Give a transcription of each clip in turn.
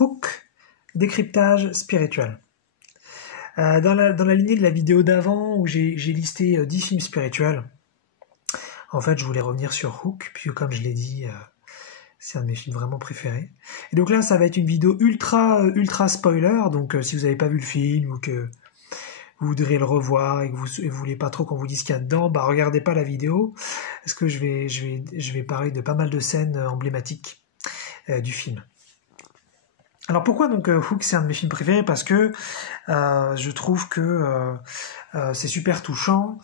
Hook, décryptage spirituel. Dans la lignée de la vidéo d'avant où j'ai listé 10 films spirituels, en fait je voulais revenir sur Hook, puis comme je l'ai dit, c'est un de mes films vraiment préférés. Et donc là ça va être une vidéo ultra spoiler, donc si vous n'avez pas vu le film ou que vous voudrez le revoir et que vous voulez pas trop qu'on vous dise ce qu'il y a dedans, bah regardez pas la vidéo, parce que je vais parler de pas mal de scènes emblématiques du film. Alors pourquoi donc Hook c'est un de mes films préférés? Parce que je trouve que c'est super touchant,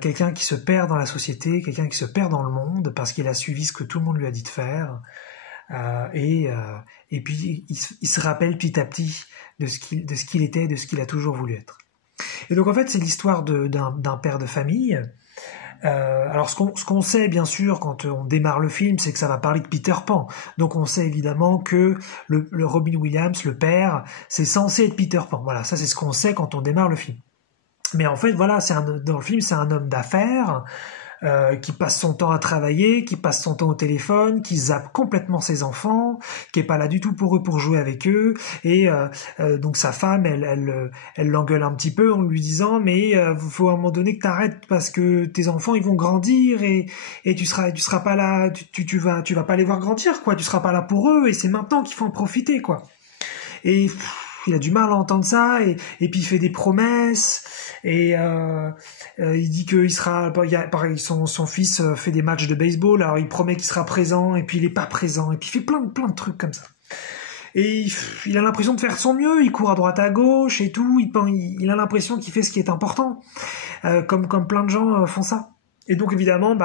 quelqu'un qui se perd dans la société, quelqu'un qui se perd dans le monde parce qu'il a suivi ce que tout le monde lui a dit de faire, et puis il se rappelle petit à petit de ce qu'il était, de ce qu'il a toujours voulu être. Et donc en fait c'est l'histoire d'un père de famille. Alors ce qu'on sait bien sûr quand on démarre le film, c'est que ça va parler de Peter Pan. Donc on sait évidemment que le Robin Williams, le père, c'est censé être Peter Pan. Voilà, ça c'est ce qu'on sait quand on démarre le film. Mais en fait voilà, dans le film c'est un homme d'affaires qui passe son temps à travailler, qui passe son temps au téléphone, qui zappe complètement ses enfants, qui est pas là du tout pour eux pour jouer avec eux, et donc sa femme elle l'engueule un petit peu en lui disant mais faut à un moment donné que t'arrêtes parce que tes enfants ils vont grandir et tu seras pas là, tu vas pas les voir grandir quoi, tu seras pas là pour eux et c'est maintenant qu'il faut en profiter quoi. Et il a du mal à entendre ça et puis il fait des promesses et il dit qu'il sera, pareil, son fils fait des matchs de baseball, alors il promet qu'il sera présent et puis il est pas présent et puis il fait plein de trucs comme ça. Et il a l'impression de faire de son mieux, il court à droite à gauche et tout, il a l'impression qu'il fait ce qui est important, comme plein de gens font ça. Et donc évidemment,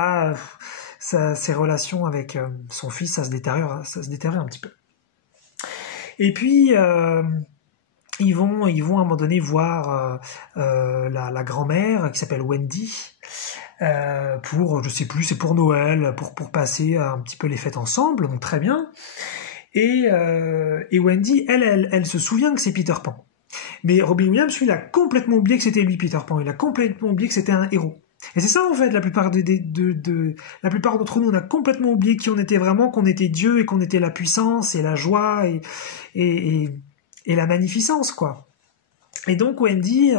ses relations avec son fils, ça se détériore un petit peu. Et puis ils vont à un moment donné voir la grand-mère qui s'appelle Wendy pour, je sais plus, c'est pour Noël, pour passer un petit peu les fêtes ensemble, donc très bien. Et Wendy, elle se souvient que c'est Peter Pan. Mais Robin Williams, lui, il a complètement oublié que c'était lui Peter Pan. Il a complètement oublié que c'était un héros. Et c'est ça en fait, la plupart d'entre nous, on a complètement oublié qui on était vraiment, qu'on était Dieu et qu'on était la puissance et la joie et la magnificence quoi. Et donc Wendy,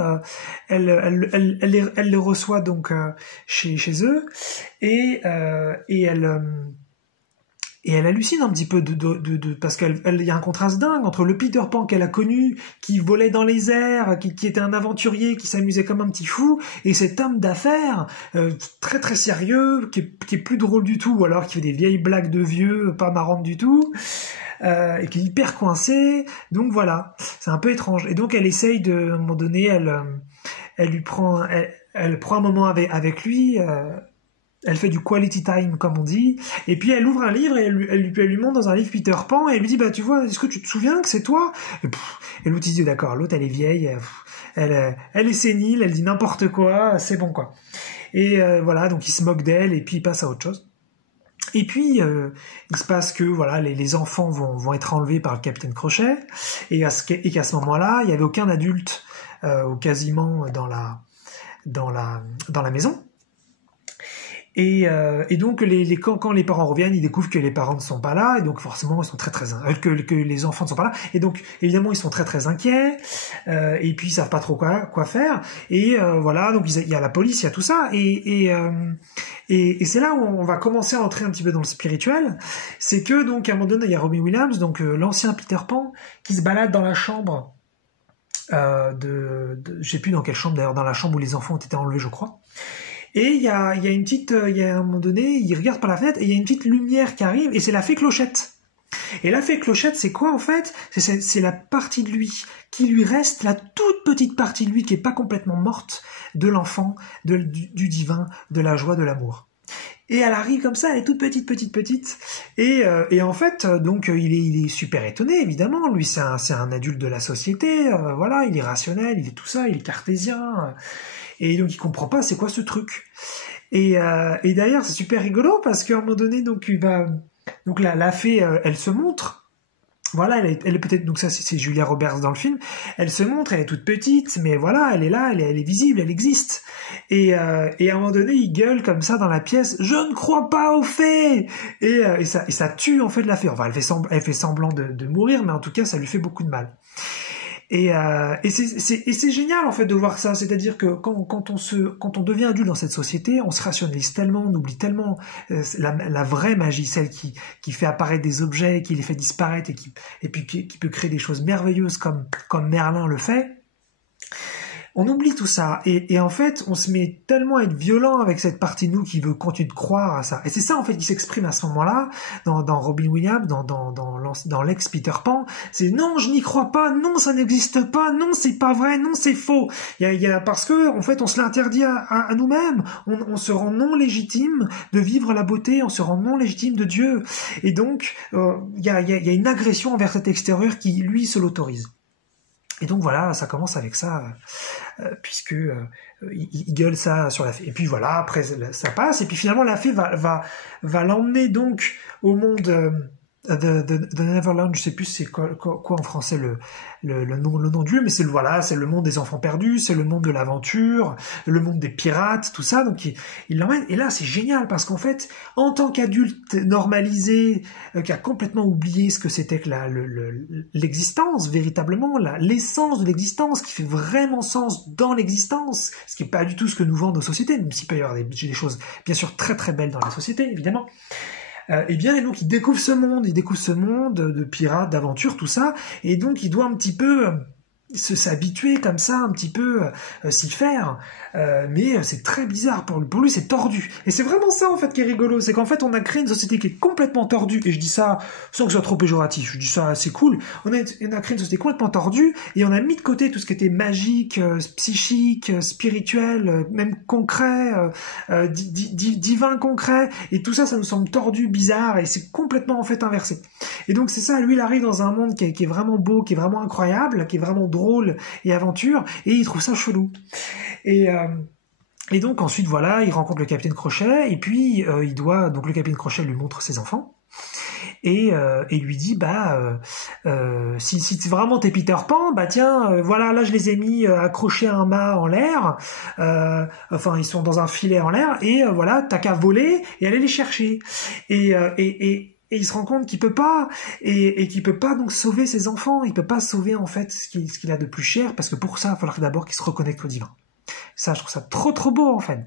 elle le reçoit donc chez eux et elle hallucine un petit peu parce qu'il y a un contraste dingue entre le Peter Pan qu'elle a connu, qui volait dans les airs, qui était un aventurier, qui s'amusait comme un petit fou, et cet homme d'affaires très très sérieux, qui est plus drôle du tout, ou alors qui fait des vieilles blagues de vieux, pas marrantes du tout. Et qui est hyper coincée, donc voilà, c'est un peu étrange. Et donc elle essaye à un moment donné, elle prend un moment avec lui, elle fait du quality time comme on dit, et puis elle ouvre un livre et elle lui montre dans un livre Peter Pan et elle lui dit tu vois, est-ce que tu te souviens que c'est toi? Et l'autre il dit d'accord, l'autre elle est vieille, elle est sénile, elle dit n'importe quoi, c'est bon quoi. Et voilà, donc il se moque d'elle et puis il passe à autre chose. Et puis, il se passe que voilà, les enfants vont être enlevés par le capitaine Crochet, et qu'à ce moment-là, il n'y avait aucun adulte ou quasiment dans la maison. Et donc quand les parents reviennent, ils découvrent que les parents ne sont pas là, et donc forcément ils sont très que les enfants ne sont pas là, et donc évidemment ils sont très très inquiets, et puis ils savent pas trop quoi faire, et voilà, donc il y a la police, il y a tout ça, et c'est là où on va commencer à entrer un petit peu dans le spirituel. C'est que donc à un moment donné il y a Robin Williams, donc l'ancien Peter Pan, qui se balade dans la chambre je sais plus dans quelle chambre d'ailleurs, dans la chambre où les enfants ont été enlevés je crois. Et il y a un moment donné, il regarde par la fenêtre et il y a une petite lumière qui arrive et c'est la fée Clochette. Et la fée Clochette, c'est quoi en fait? C'est la partie de lui qui lui reste, la toute petite partie de lui qui est pas complètement morte, de l'enfant, du divin, de la joie, de l'amour. Et elle arrive comme ça, elle est toute petite, et en fait, donc il est super étonné évidemment. Lui, c'est un adulte de la société, voilà, il est rationnel, il est tout ça, il est cartésien. Et donc il comprend pas c'est quoi ce truc. Et d'ailleurs c'est super rigolo parce qu'à un moment donné donc la fée elle se montre voilà, elle est peut-être, donc ça c'est Julia Roberts dans le film, elle se montre, elle est toute petite, mais voilà, elle est là, elle est visible, elle existe. Et à un moment donné, il gueule comme ça dans la pièce, je ne crois pas aux fées! Et ça tue en fait la fée. Enfin, elle fait semblant de mourir, mais en tout cas, ça lui fait beaucoup de mal. Et c'est génial en fait de voir ça, c'est-à-dire que quand on devient adulte dans cette société, on se rationalise tellement, on oublie tellement la vraie magie, celle qui fait apparaître des objets, qui les fait disparaître et puis qui peut créer des choses merveilleuses comme Merlin le fait. On oublie tout ça et en fait on se met tellement à être violent avec cette partie de nous qui veut continuer de croire à ça, et c'est ça en fait qui s'exprime à ce moment-là dans Robin Williams, dans l'ex Peter Pan. C'est non, je n'y crois pas, non, ça n'existe pas, non, c'est pas vrai, non, c'est faux. Il y a parce que en fait on se l'interdit à nous-mêmes, on se rend non légitime de vivre la beauté, on se rend non légitime de Dieu, et donc il y a une agression envers cet extérieur qui lui se l'autorise. Et donc voilà, ça commence avec ça, puisque il gueule ça sur la fée. Et puis voilà, après ça passe, et puis finalement la fée va l'emmener donc au monde de Neverland. Je sais plus c'est quoi en français le nom du lieu, mais c'est le monde des enfants perdus, c'est le monde de l'aventure, le monde des pirates, tout ça. Donc il l'emmène, et là c'est génial parce qu'en fait, en tant qu'adulte normalisé, qui a complètement oublié ce que c'était que l'existence véritablement, l'essence de l'existence, qui fait vraiment sens dans l'existence, ce qui est pas du tout ce que nous vendent nos sociétés, même s'il peut y avoir des choses bien sûr très très belles dans la société évidemment. Et donc il découvre ce monde de pirates, d'aventures, tout ça, et donc il doit un petit peu s'habituer comme ça, un petit peu s'y faire, mais c'est très bizarre pour lui c'est tordu, et c'est vraiment ça en fait qui est rigolo, c'est qu'en fait on a créé une société qui est complètement tordue, et je dis ça sans que ce soit trop péjoratif, je dis ça c'est cool, on a créé une société complètement tordue, et on a mis de côté tout ce qui était magique, psychique, spirituel, même concret, divin concret, et tout ça nous semble tordu, bizarre, et c'est complètement en fait inversé. Et donc c'est ça, lui il arrive dans un monde qui est vraiment beau, qui est vraiment incroyable, qui est vraiment drôle et aventure, et il trouve ça chelou. Et donc ensuite voilà, il rencontre le capitaine Crochet, et puis donc le capitaine Crochet lui montre ses enfants, et lui dit si vraiment t'es Peter Pan, tiens, voilà, là je les ai mis accrochés à un mât en l'air, enfin ils sont dans un filet en l'air, et voilà, t'as qu'à voler et aller les chercher. Et il se rend compte qu'il peut pas, et qu'il peut pas donc sauver ses enfants, il peut pas sauver en fait ce qu'il a de plus cher, parce que pour ça il va falloir d'abord qu'il se reconnecte au divin. Ça, je trouve ça trop trop beau en fait.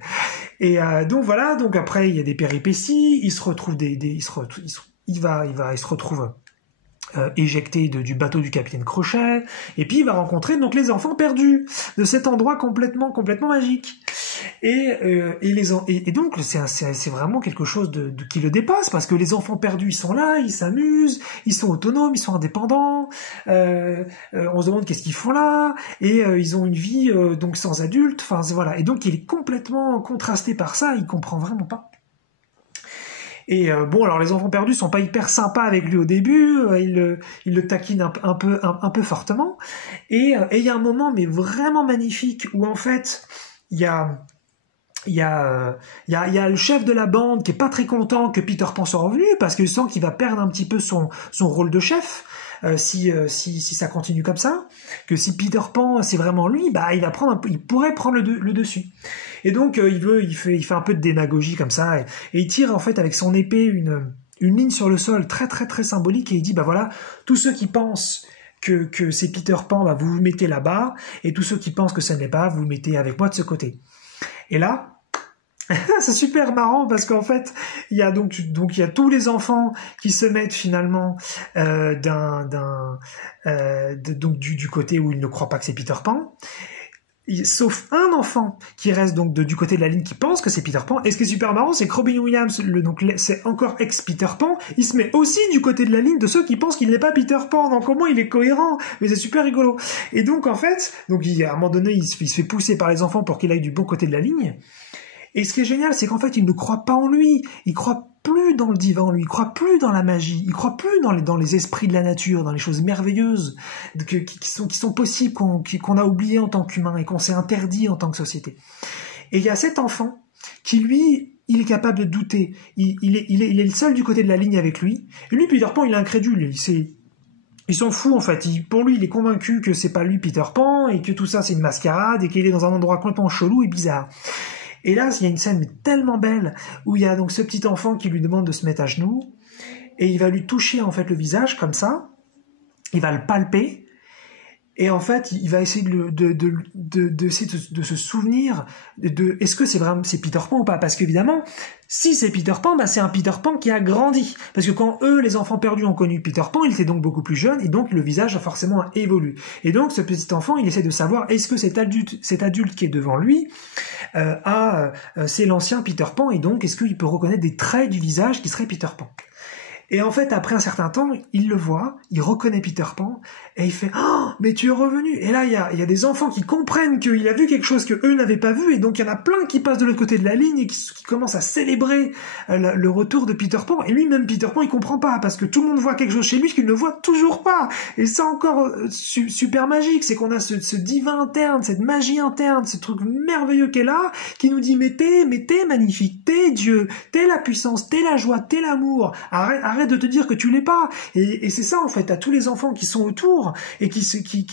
Et donc voilà, donc après il y a des péripéties, il se retrouve il se retrouve éjecté du bateau du capitaine Crochet, et puis il va rencontrer donc les enfants perdus de cet endroit complètement magique. Et donc c'est vraiment quelque chose qui le dépasse, parce que les enfants perdus ils sont là, ils s'amusent, ils sont autonomes, ils sont indépendants, on se demande qu'est-ce qu'ils font là, et ils ont une vie donc sans adultes, enfin voilà, et donc il est complètement contrasté par ça, il comprend vraiment pas. Et alors les enfants perdus sont pas hyper sympas avec lui au début, ils le taquinent un peu fortement, et il y a un moment mais vraiment magnifique où en fait il y a le chef de la bande qui est pas très content que Peter Pan soit revenu, parce qu'il sent qu'il va perdre un petit peu son rôle de chef si ça continue comme ça, que si Peter Pan c'est vraiment lui, il pourrait prendre le dessus. Et donc il fait un peu de démagogie comme ça, et il tire en fait avec son épée une ligne sur le sol très très très symbolique, et il dit voilà, tous ceux qui pensent que c'est Peter Pan, vous vous mettez là-bas, et tous ceux qui pensent que ça ne l'est pas, vous vous mettez avec moi de ce côté. Et là, c'est super marrant, parce qu'en fait, il y a tous les enfants qui se mettent finalement du côté où ils ne croient pas que c'est Peter Pan, sauf un enfant qui reste donc du côté de la ligne, qui pense que c'est Peter Pan. Et ce qui est super marrant, c'est que Robin Williams, c'est encore ex-Peter Pan, il se met aussi du côté de la ligne de ceux qui pensent qu'il n'est pas Peter Pan. Donc au moins il est cohérent, mais c'est super rigolo. Et donc en fait, à un moment donné, il se fait pousser par les enfants pour qu'il aille du bon côté de la ligne. Et ce qui est génial, c'est qu'en fait, il ne croit pas en lui. Il croit plus dans le divin, lui. Il croit plus dans la magie. Il croit plus dans les esprits de la nature, dans les choses merveilleuses qui sont possibles, qu'on a oubliées en tant qu'humain et qu'on s'est interdit en tant que société. Et il y a cet enfant qui, lui, il est capable de douter. Il est le seul du côté de la ligne avec lui. Et lui, Peter Pan, il est incrédule. Il s'en fout en fait, pour lui il est convaincu que c'est pas lui Peter Pan et que tout ça c'est une mascarade et qu'il est dans un endroit complètement chelou et bizarre. Et là il y a une scène tellement belle où il y a donc ce petit enfant qui lui demande de se mettre à genoux et il va lui toucher en fait le visage comme ça, il va le palper et en fait il va essayer de se souvenir de est-ce que c'est Peter Pan ou pas, parce qu'évidemment si c'est Peter Pan, bah c'est un Peter Pan qui a grandi. Parce que quand eux, les enfants perdus, ont connu Peter Pan, il était donc beaucoup plus jeune, et donc le visage a forcément évolué. Et donc ce petit enfant, il essaie de savoir, est-ce que cet adulte qui est devant lui c'est l'ancien Peter Pan, et donc est-ce qu'il peut reconnaître des traits du visage qui seraient Peter Pan. Et en fait, après un certain temps, il le voit, il reconnaît Peter Pan, et il fait « Oh, mais tu es revenu !» Et là, il y a des enfants qui comprennent qu'il a vu quelque chose que eux n'avaient pas vu, et donc il y en a plein qui passent de l'autre côté de la ligne et qui commencent à célébrer le retour de Peter Pan. Et lui-même, Peter Pan, il comprend pas, parce que tout le monde voit quelque chose chez lui qu'il ne voit toujours pas. Et ça encore, super magique, c'est qu'on a ce divin interne, cette magie interne, ce truc merveilleux qu'est là, qui nous dit « Mais t'es magnifique, t'es Dieu, t'es la puissance, t'es la joie, t'es l'amour, arrête de te dire que tu l'es pas. » Et c'est ça en fait, à tous les enfants qui sont autour et qui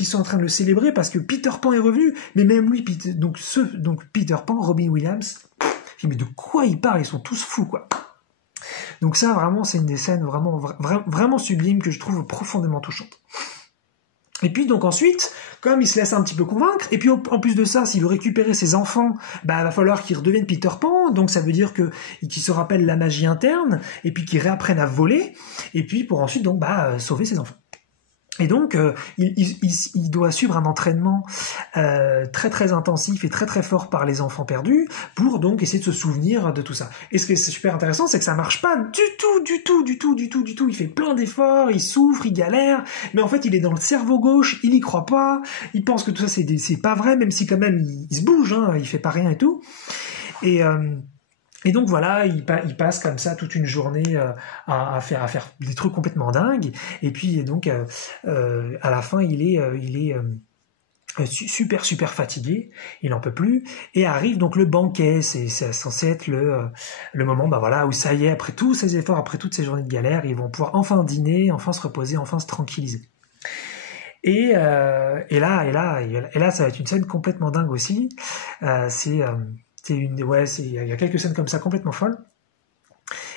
sont en train de le célébrer parce que Peter Pan est revenu, mais même lui, donc Peter Pan, Robin Williams, mais de quoi il parle, ils sont tous fous quoi. Donc ça vraiment c'est une des scènes vraiment sublimes que je trouve profondément touchante. Et puis donc ensuite, comme il se laisse un petit peu convaincre, et puis en plus de ça, s'il veut récupérer ses enfants, bah va falloir qu'il redevienne Peter Pan, donc ça veut dire qu'il se rappelle la magie interne, et puis qu'il réapprenne à voler, et puis pour ensuite donc sauver ses enfants. Et donc il doit suivre un entraînement très très intensif et très très fort par les enfants perdus pour donc essayer de se souvenir de tout ça. Et ce qui est super intéressant, c'est que ça marche pas du tout. Il fait plein d'efforts, il souffre, il galère, mais en fait il est dans le cerveau gauche, il y croit pas, il pense que tout ça c'est pas vrai, même si quand même il se bouge, hein, il fait pas rien et tout. Et donc voilà, il passe comme ça toute une journée à faire des trucs complètement dingues. Et puis donc à la fin, il est super fatigué, il n'en peut plus. Et arrive donc le banquet. C'est censé être le moment, où ça y est, après tous ces efforts, après toutes ces journées de galère, ils vont pouvoir enfin dîner, enfin se reposer, enfin se tranquilliser. Et là, ça va être une scène complètement dingue aussi. Il y a quelques scènes comme ça complètement folles.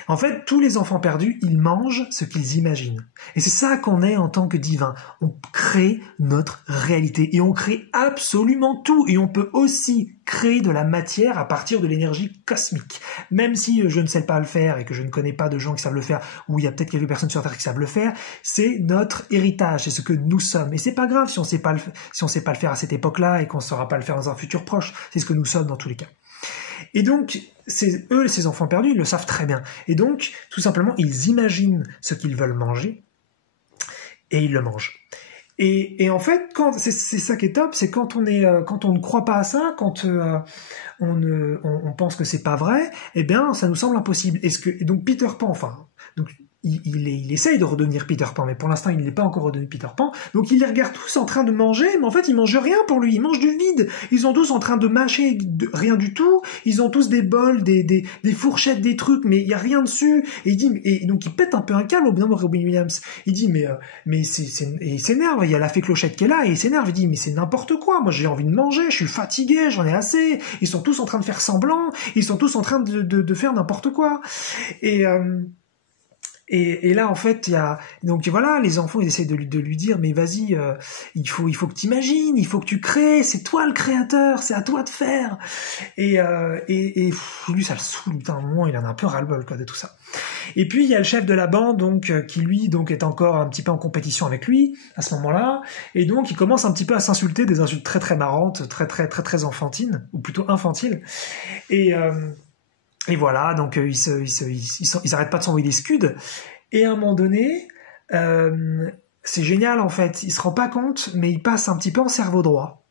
En fait, tous les enfants perdus, ils mangent ce qu'ils imaginent. Et c'est ça qu'on est en tant que divin. On crée notre réalité et on crée absolument tout. Et on peut aussi créer de la matière à partir de l'énergie cosmique. Même si je ne sais pas le faire et que je ne connais pas de gens qui savent le faire, ou il y a peut-être quelques personnes sur Terre qui savent le faire, c'est notre héritage, c'est ce que nous sommes. Et c'est pas grave si on sait pas le faire à cette époque-là et qu'on ne saura pas le faire dans un futur proche. C'est ce que nous sommes dans tous les cas. Et donc, ces enfants perdus, ils le savent très bien. Et donc, tout simplement, ils imaginent ce qu'ils veulent manger et ils le mangent. Et en fait, c'est ça qui est top, c'est quand on ne croit pas à ça, quand on pense que c'est pas vrai, eh bien, ça nous semble impossible. Et donc Peter Pan, il essaye de redevenir Peter Pan, mais pour l'instant, il n'est pas encore redevenu Peter Pan. Donc, il les regarde tous en train de manger, mais en fait, ils mangent rien pour lui. Ils mangent du vide. Ils sont tous en train de mâcher rien du tout. Ils ont tous des bols, des fourchettes, des trucs, mais il y a rien dessus. Et donc, il pète un peu un câble au bonhomme Robin Williams. Il dit, et il s'énerve. Il y a la fée Clochette qui est là, et il s'énerve. Il dit, mais c'est n'importe quoi. Moi, j'ai envie de manger. Je suis fatigué. J'en ai assez. Ils sont tous en train de faire semblant. Ils sont tous en train de faire n'importe quoi. Et là, en fait, donc voilà, les enfants, ils essaient de lui dire, mais vas-y, il faut que tu imagines, il faut que tu crées, c'est toi le créateur, c'est à toi de faire. Et lui, ça le saoule, à un moment, il en a un peu ras-le-bol, de tout ça. Et puis, il y a le chef de la bande, donc, qui lui, donc, est encore un petit peu en compétition avec lui, à ce moment-là. Et donc, il commence un petit peu à s'insulter, des insultes très, très marrantes, très, très, très, très enfantines, ou plutôt infantiles. Et voilà, donc ils arrêtent pas de s'envoyer des scuds. Et à un moment donné, c'est génial en fait. Il se rend pas compte, mais il passe un petit peu en cerveau droit.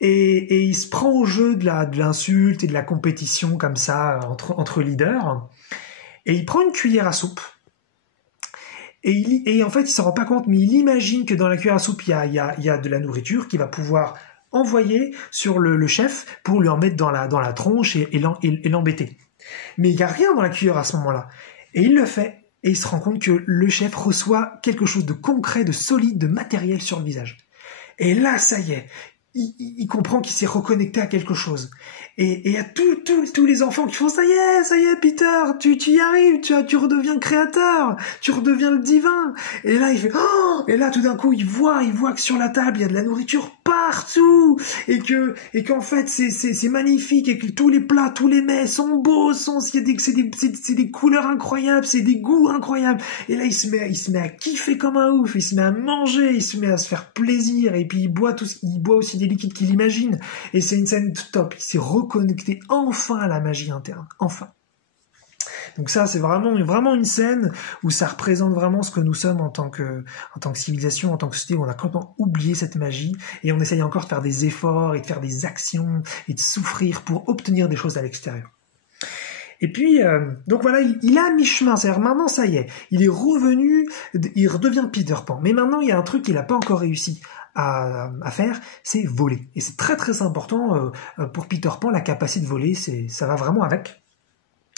Et il se prend au jeu de l'insulte et de la compétition comme ça entre leaders. Et il prend une cuillère à soupe. Et en fait, il s'en rend pas compte, mais il imagine que dans la cuillère à soupe, il y a de la nourriture qu'il va pouvoir envoyer sur le chef pour lui en mettre dans la tronche et l'embêter. Mais il n'y a rien dans la cuillère à ce moment-là. Et il le fait. et il se rend compte que le chef reçoit quelque chose de concret, de solide, de matériel sur le visage. Et là, ça y est, il comprend qu'il s'est reconnecté à quelque chose. Et il y a tous les enfants qui font ça y est, Peter, tu y arrives, tu redeviens créateur, tu redeviens le divin. Et là, il fait oh, et là, tout d'un coup, il voit que sur la table, il y a de la nourriture partout, et qu'en fait, c'est magnifique, et que tous les plats, tous les mets sont beaux, c'est des couleurs incroyables, c'est des goûts incroyables. Et là, il se met à kiffer comme un ouf, il se met à manger, il se met à se faire plaisir, et puis il boit aussi des liquides qu'il imagine. Et c'est une scène top. Il s'est reconnecté enfin à la magie interne. Enfin. Donc ça, c'est vraiment une scène où ça représente vraiment ce que nous sommes en tant que civilisation, en tant que société, où on a complètement oublié cette magie et on essaye encore de faire des efforts et de faire des actions et de souffrir pour obtenir des choses à l'extérieur. Et puis, donc voilà, il est à mi-chemin, c'est-à-dire maintenant ça y est, il est revenu, il redevient Peter Pan. Mais maintenant, il y a un truc qu'il n'a pas encore réussi à faire, c'est voler. Et c'est très très important pour Peter Pan, la capacité de voler, ça va vraiment avec.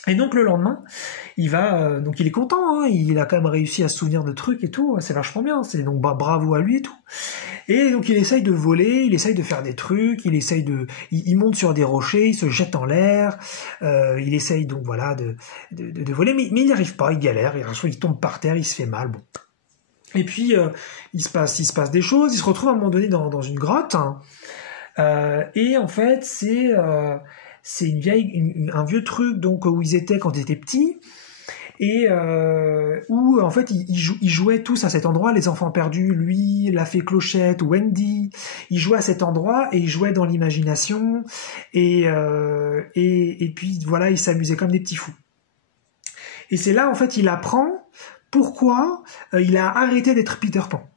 Et donc le lendemain, donc il est content, hein, il a quand même réussi à se souvenir de trucs et tout, c'est vachement bien, c'est donc bravo à lui et tout. Et donc il essaye de voler, il essaye de faire des trucs, il monte sur des rochers, il se jette en l'air, il essaye donc voilà de voler, mais il n'y arrive pas, il galère, il tombe par terre, il se fait mal, bon. Et puis il se passe des choses, il se retrouve à un moment donné dans une grotte, hein, et en fait c'est un vieux truc donc où ils étaient quand ils étaient petits, et où en fait ils jouaient tous à cet endroit, les enfants perdus, lui, la fée Clochette, Wendy, ils jouaient à cet endroit et ils jouaient dans l'imagination, et puis voilà, ils s'amusaient comme des petits fous. Et c'est là en fait il apprend pourquoi il a arrêté d'être Peter Pan.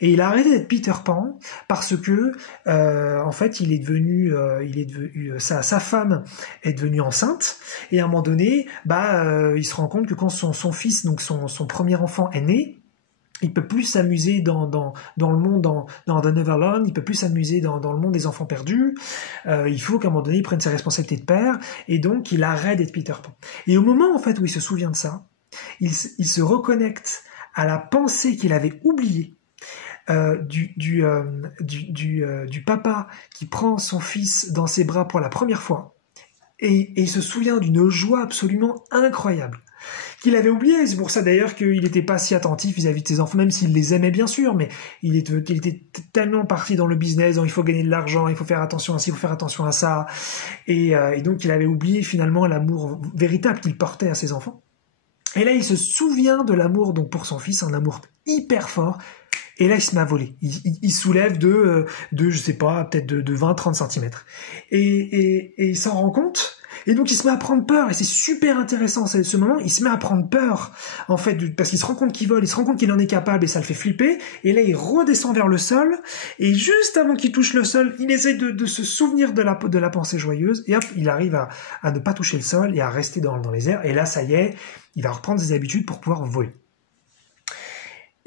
Et il a arrêté d'être Peter Pan parce que en fait sa femme est devenue enceinte, et à un moment donné il se rend compte que quand son fils, donc son premier enfant, est né, il peut plus s'amuser dans le monde, dans The Neverland, il peut plus s'amuser dans le monde des enfants perdus, il faut qu'à un moment donné il prenne ses responsabilités de père, et donc il arrête d'être Peter Pan. Et au moment en fait où il se souvient de ça, il se reconnecte à la pensée qu'il avait oubliée, du papa qui prend son fils dans ses bras pour la première fois, et il se souvient d'une joie absolument incroyable qu'il avait oubliée. C'est pour ça d'ailleurs qu'il n'était pas si attentif vis-à-vis de ses enfants, même s'il les aimait bien sûr, mais il était tellement parti dans le business, donc il faut gagner de l'argent, il faut faire attention à ci, il faut faire attention à ça, et donc il avait oublié finalement l'amour véritable qu'il portait à ses enfants. Et là il se souvient de l'amour donc pour son fils, un amour hyper fort. Et là, il se met à voler. Il soulève de je sais pas, peut-être de 20-30 centimètres. Et il s'en rend compte. Et donc, il se met à prendre peur. Et c'est super intéressant, ce moment. Il se met à prendre peur, en fait, parce qu'il se rend compte qu'il vole, il se rend compte qu'il en est capable, et ça le fait flipper. Et là, il redescend vers le sol. Et juste avant qu'il touche le sol, il essaie de se souvenir de la pensée joyeuse. Et hop, il arrive à ne pas toucher le sol et à rester dans les airs. Et là, ça y est, il va reprendre ses habitudes pour pouvoir voler.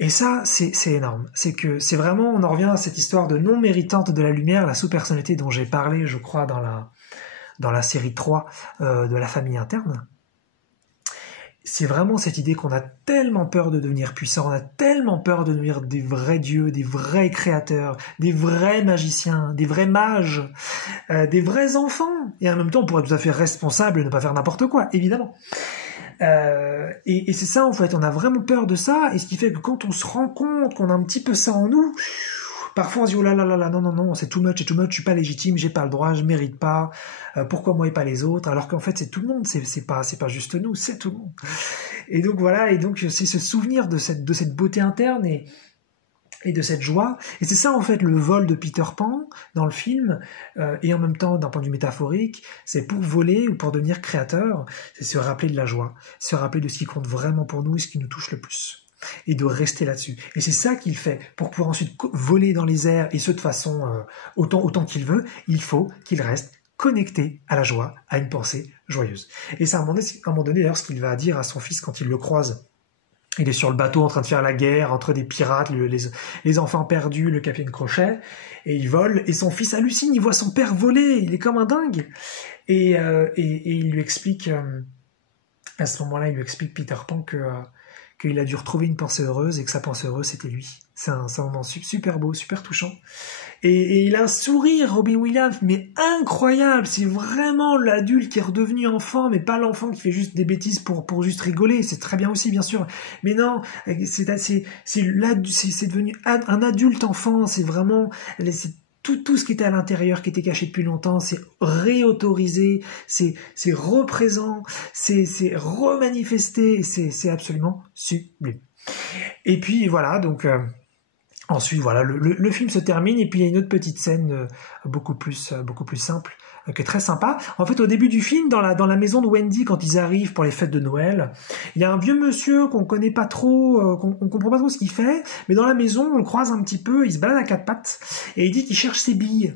Et ça, c'est énorme. C'est vraiment, on en revient à cette histoire de non méritante de la lumière, la sous-personnalité dont j'ai parlé, je crois, dans la série 3 de la famille interne. C'est vraiment cette idée qu'on a tellement peur de devenir puissant, on a tellement peur de devenir des vrais dieux, des vrais créateurs, des vrais magiciens, des vrais mages, des vrais enfants. Et en même temps, on pourrait être tout à fait responsable et ne pas faire n'importe quoi, évidemment. Et c'est ça en fait, on a vraiment peur de ça, et ce qui fait que quand on se rend compte qu'on a un petit peu ça en nous, parfois on se dit oh là là là là, non, c'est too much, je suis pas légitime, j'ai pas le droit, je mérite pas, pourquoi moi et pas les autres, alors qu'en fait c'est tout le monde, c'est pas juste nous, c'est tout le monde. Et donc voilà, et donc c'est ce souvenir de cette beauté interne et de cette joie. Et c'est ça en fait le vol de Peter Pan dans le film, et en même temps d'un point de vue métaphorique, c'est pour voler ou pour devenir créateur, c'est se rappeler de la joie, se rappeler de ce qui compte vraiment pour nous et ce qui nous touche le plus, et de rester là-dessus. Et c'est ça qu'il fait pour pouvoir ensuite voler dans les airs, et ce de façon autant qu'il veut. Il faut qu'il reste connecté à la joie, à une pensée joyeuse. Et c'est à un moment donné d'ailleurs ce qu'il va dire à son fils quand il le croise. Il est sur le bateau en train de faire la guerre entre des pirates, les enfants perdus, le capitaine Crochet, et il vole, et son fils hallucine, il voit son père voler, il est comme un dingue. Et il lui explique, à ce moment-là, il lui explique Peter Pan qu'il a dû retrouver une pensée heureuse et que sa pensée heureuse c'était lui. C'est un moment super beau, super touchant. Et il a un sourire, Robin Williams, mais incroyable. C'est vraiment l'adulte qui est redevenu enfant, mais pas l'enfant qui fait juste des bêtises pour juste rigoler. C'est très bien aussi, bien sûr. Mais non, c'est devenu un adulte enfant. C'est vraiment, c'est tout ce qui était à l'intérieur, qui était caché depuis longtemps, c'est réautorisé, c'est représent, c'est remanifesté. C'est absolument sublime. Et puis voilà, donc. Ensuite, voilà, le film se termine et puis il y a une autre petite scène beaucoup plus simple, qui est très sympa. En fait, au début du film, dans la maison de Wendy, quand ils arrivent pour les fêtes de Noël, il y a un vieux monsieur qu'on connaît pas trop, qu'on comprend pas trop ce qu'il fait, mais dans la maison, on le croise un petit peu, il se balade à quatre pattes et il dit qu'il cherche ses billes.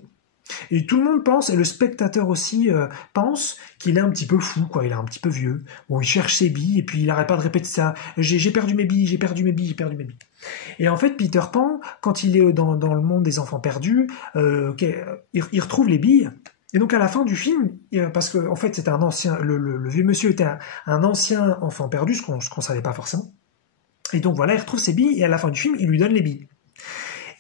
Et tout le monde pense, et le spectateur aussi pense qu'il est un petit peu fou, quoi. Il est un petit peu vieux. Bon, il cherche ses billes et puis il arrête pas de répéter ça. J'ai perdu mes billes, j'ai perdu mes billes, j'ai perdu mes billes. Et en fait, Peter Pan, quand il est dans le monde des enfants perdus, il retrouve les billes. Et donc à la fin du film, parce que en fait c'était un ancien, le vieux monsieur était un ancien enfant perdu, ce qu'on savait pas forcément. Et donc voilà, il retrouve ses billes et à la fin du film, il lui donne les billes.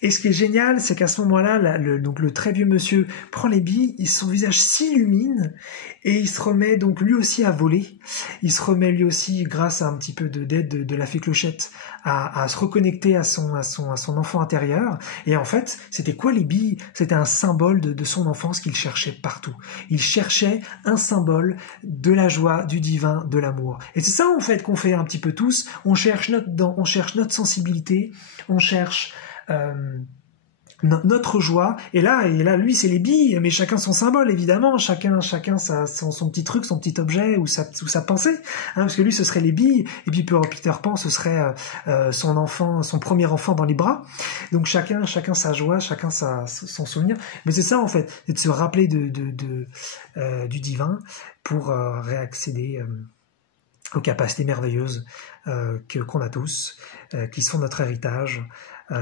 Et ce qui est génial, c'est qu'à ce moment-là, donc le très vieux monsieur prend les billes, son visage s'illumine et il se remet donc lui aussi à voler. Il se remet lui aussi, grâce à un petit peu d'aide de la fée Clochette, à se reconnecter à son enfant intérieur. Et en fait, c'était quoi les billes? C'était un symbole de son enfance qu'il cherchait partout. Il cherchait un symbole de la joie, du divin, de l'amour. Et c'est ça en fait qu'on fait un petit peu tous. On cherche notre sensibilité, on cherche notre joie, et là lui c'est les billes, mais chacun son symbole évidemment, chacun son petit truc, son petit objet ou sa pensée, parce que lui ce serait les billes, et puis pour Peter Pan ce serait son premier enfant dans les bras. Donc chacun sa joie, chacun son souvenir, mais c'est ça en fait, c'est de se rappeler du divin pour réaccéder aux capacités merveilleuses qu'on a tous, qui sont notre héritage,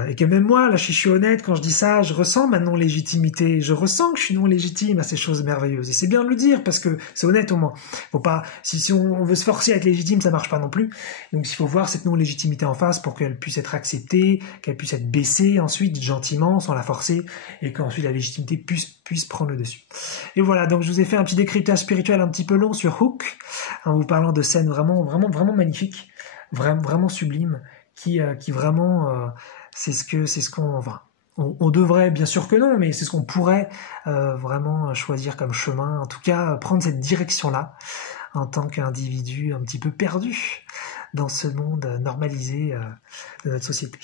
et que même moi, là, je suis honnête, quand je dis ça, je ressens ma non-légitimité, je ressens que je suis non-légitime à ces choses merveilleuses, et c'est bien de le dire, parce que c'est honnête au moins. Faut pas, si on veut se forcer à être légitime, ça marche pas non plus, donc il faut voir cette non-légitimité en face pour qu'elle puisse être acceptée, qu'elle puisse être baissée ensuite, gentiment, sans la forcer, et qu'ensuite la légitimité puisse prendre le dessus. Et voilà, donc je vous ai fait un petit décryptage spirituel un petit peu long sur Hook, en vous parlant de scènes vraiment magnifiques, vraiment sublimes, qui vraiment, c'est ce qu'on, enfin, on devrait, bien sûr que non, mais c'est ce qu'on pourrait vraiment choisir comme chemin, en tout cas prendre cette direction-là, en tant qu'individu un petit peu perdu dans ce monde normalisé de notre société.